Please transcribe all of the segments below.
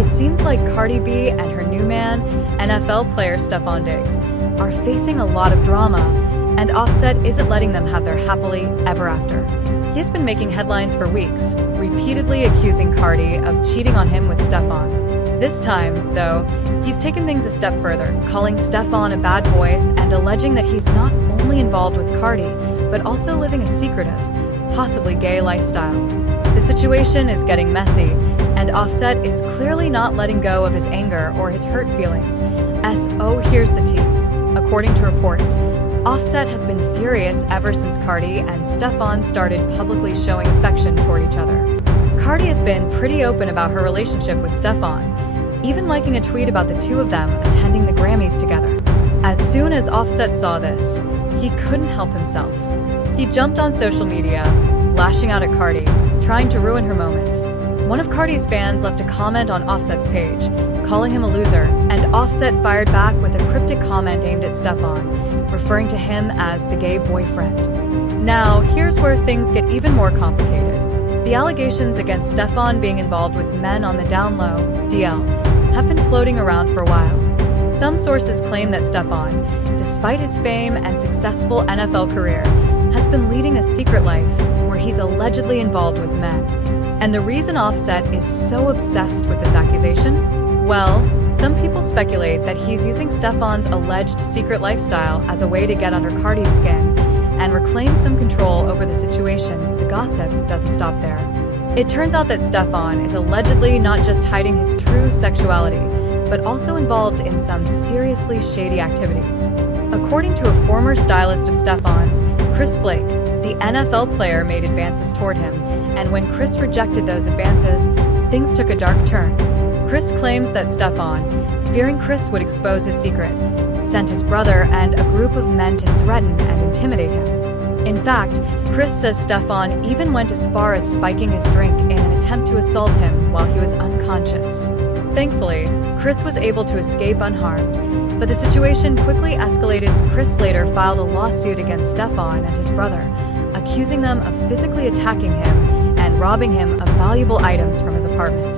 It seems like Cardi B and her new man, NFL player Stefon Diggs, are facing a lot of drama, and Offset isn't letting them have their happily ever after. He's been making headlines for weeks, repeatedly accusing Cardi of cheating on him with Stefon. This time, though, he's taken things a step further, calling Stefon a bad boy and alleging that he's not only involved with Cardi, but also living a secretive, possibly gay lifestyle. The situation is getting messy, and Offset is clearly not letting go of his anger or his hurt feelings. Here's the tea. According to reports, Offset has been furious ever since Cardi and Stefon started publicly showing affection toward each other. Cardi has been pretty open about her relationship with Stefon, even liking a tweet about the two of them attending the Grammys together. As soon as Offset saw this, he couldn't help himself. He jumped on social media, lashing out at Cardi, trying to ruin her moment. One of Cardi's fans left a comment on Offset's page, calling him a loser, and Offset fired back with a cryptic comment aimed at Stefon, referring to him as the gay boyfriend. Now, here's where things get even more complicated. The allegations against Stefon being involved with men on the down low, DL, have been floating around for a while. Some sources claim that Stefon, despite his fame and successful NFL career, has been leading a secret life where he's allegedly involved with men. And the reason Offset is so obsessed with this accusation? Well, some people speculate that he's using Stefon's alleged secret lifestyle as a way to get under Cardi's skin and reclaim some control over the situation. The gossip doesn't stop there. It turns out that Stefon is allegedly not just hiding his true sexuality, but also involved in some seriously shady activities. According to a former stylist of Stefon's, Chris Blake, the NFL player made advances toward him, and when Chris rejected those advances, things took a dark turn. Chris claims that Stefon, fearing Chris would expose his secret, sent his brother and a group of men to threaten and intimidate him. In fact, Chris says Stefon even went as far as spiking his drink in an attempt to assault him while he was unconscious. Thankfully, Chris was able to escape unharmed, but the situation quickly escalated as Chris later filed a lawsuit against Stefon and his brother, accusing them of physically attacking him and robbing him of valuable items from his apartment.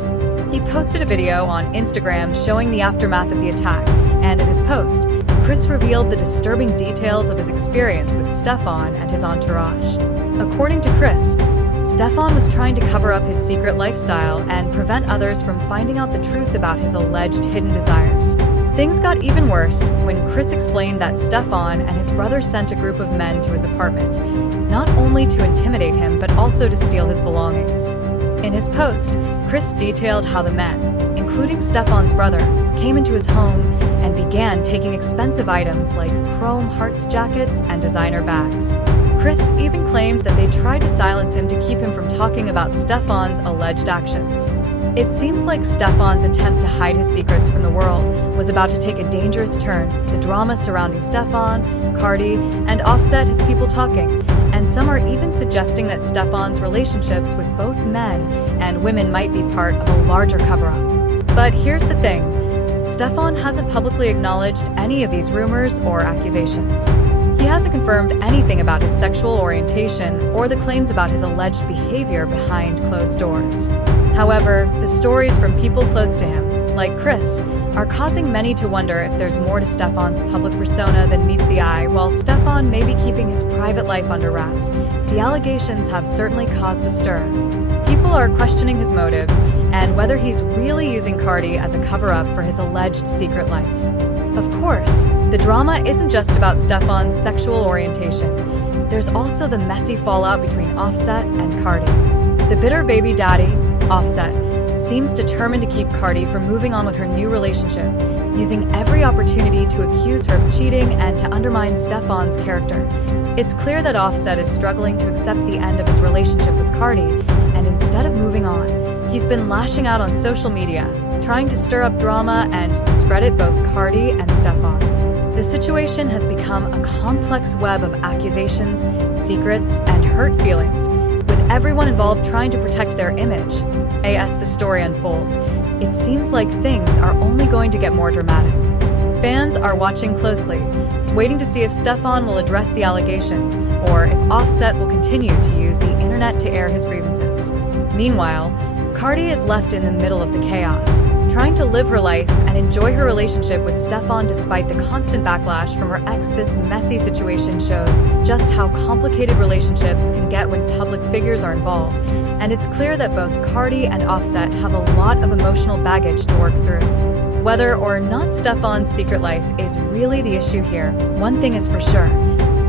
He posted a video on Instagram showing the aftermath of the attack, and in his post, Chris revealed the disturbing details of his experience with Stefon and his entourage. According to Chris, Stefon was trying to cover up his secret lifestyle and prevent others from finding out the truth about his alleged hidden desires. Things got even worse when Chris explained that Stefon and his brother sent a group of men to his apartment, not only to intimidate him but also to steal his belongings. In his post, Chris detailed how the men, including Stefon's brother, came into his home and began taking expensive items like chrome hearts jackets and designer bags. Chris even claimed that they tried to silence him to keep him from talking about Stefon's alleged actions. It seems like Stefon's attempt to hide his secrets from the world was about to take a dangerous turn. The drama surrounding Stefon, Cardi, and Offset has people talking, and some are even suggesting that Stefon's relationships with both men and women might be part of a larger cover-up. But here's the thing. Stefon hasn't publicly acknowledged any of these rumors or accusations. He hasn't confirmed anything about his sexual orientation or the claims about his alleged behavior behind closed doors. However, the stories from people close to him, like Chris, are causing many to wonder if there's more to Stefon's public persona than meets the eye. While Stefon may be keeping his private life under wraps, the allegations have certainly caused a stir. People are questioning his motives and whether he's really using Cardi as a cover-up for his alleged secret life. Of course, the drama isn't just about Stefon's sexual orientation. There's also the messy fallout between Offset and Cardi. The bitter baby daddy, Offset, seems determined to keep Cardi from moving on with her new relationship, using every opportunity to accuse her of cheating and to undermine Stefon's character. It's clear that Offset is struggling to accept the end of his relationship with Cardi, and instead of moving on, he's been lashing out on social media, trying to stir up drama and discredit both Cardi and Stefon. The situation has become a complex web of accusations, secrets, and hurt feelings, with everyone involved trying to protect their image. As the story unfolds, it seems like things are only going to get more dramatic. Fans are watching closely, waiting to see if Stefon will address the allegations or if Offset will continue to use the internet to air his grievances. Meanwhile, Cardi is left in the middle of the chaos, trying trying to live her life and enjoy her relationship with Stefan despite the constant backlash from her ex. This messy situation shows just how complicated relationships can get when public figures are involved, and it's clear that both Cardi and Offset have a lot of emotional baggage to work through. Whether or not Stefan's secret life is really the issue here, one thing is for sure.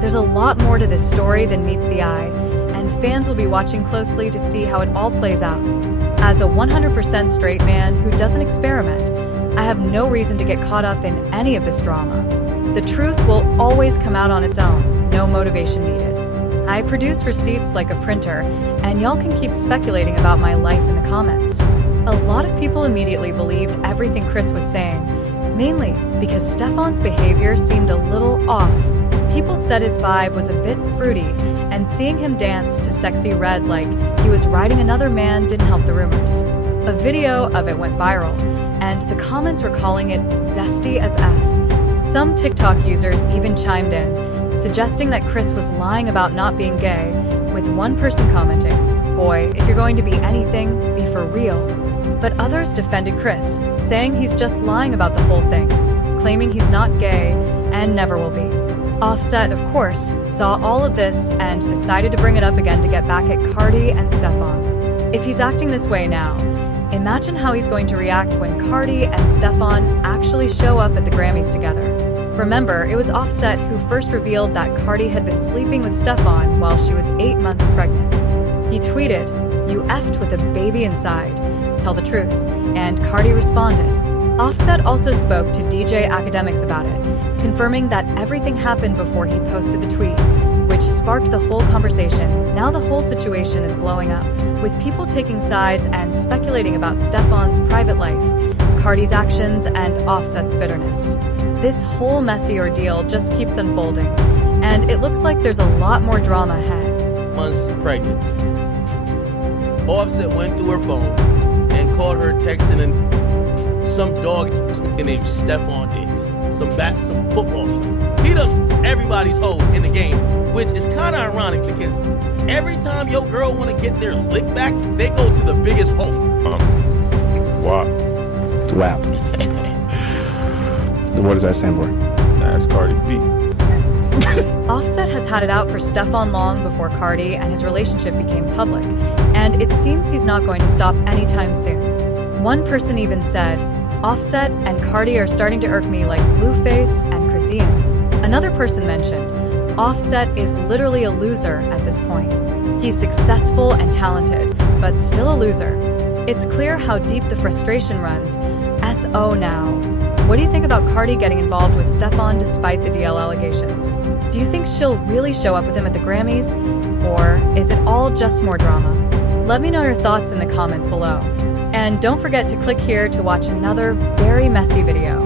There's a lot more to this story than meets the eye, and fans will be watching closely to see how it all plays out. As a 100% straight man who doesn't experiment, I have no reason to get caught up in any of this drama. The truth will always come out on its own, no motivation needed. I produce receipts like a printer, and y'all can keep speculating about my life in the comments. A lot of people immediately believed everything Chris was saying, mainly because Stefan's behavior seemed a little off. People said his vibe was a bit fruity, and seeing him dance to Sexy Red like he was riding another man didn't help the rumors. A video of it went viral, and the comments were calling it zesty as F. Some TikTok users even chimed in, suggesting that Chris was lying about not being gay, with one person commenting, "Boy, if you're going to be anything, be for real." But others defended Chris, saying he's just lying about the whole thing, claiming he's not gay and never will be. Offset, of course, saw all of this and decided to bring it up again to get back at Cardi and Stefan. If he's acting this way now, imagine how he's going to react when Cardi and Stefan actually show up at the Grammys together. Remember, it was Offset who first revealed that Cardi had been sleeping with Stefan while she was 8 months pregnant. He tweeted, "You effed with a baby inside. Tell the truth." And Cardi responded. Offset also spoke to DJ Academics about it, confirming that everything happened before he posted the tweet, which sparked the whole conversation. Now the whole situation is blowing up, with people taking sides and speculating about Stefan's private life, Cardi's actions, and Offset's bitterness. This whole messy ordeal just keeps unfolding, and it looks like there's a lot more drama ahead. Months pregnant. Offset went through her phone and caught her texting and some dog named Stefan Diggs, some football player. He done everybody's hoe in the game, which is kind of ironic because every time your girl want to get their lick back, they go to the biggest hole. Wow. Wow. What does that stand for? That's Cardi B. Offset has had it out for Stefan long before Cardi and his relationship became public, and it seems he's not going to stop anytime soon. One person even said, "Offset and Cardi are starting to irk me like Blueface and Chrisine." Another person mentioned, "Offset is literally a loser at this point. He's successful and talented, but still a loser." It's clear how deep the frustration runs. S.O. now. What do you think about Cardi getting involved with Stefan despite the DL allegations? Do you think she'll really show up with him at the Grammys? Or is it all just more drama? Let me know your thoughts in the comments below. And don't forget to click here to watch another very messy video.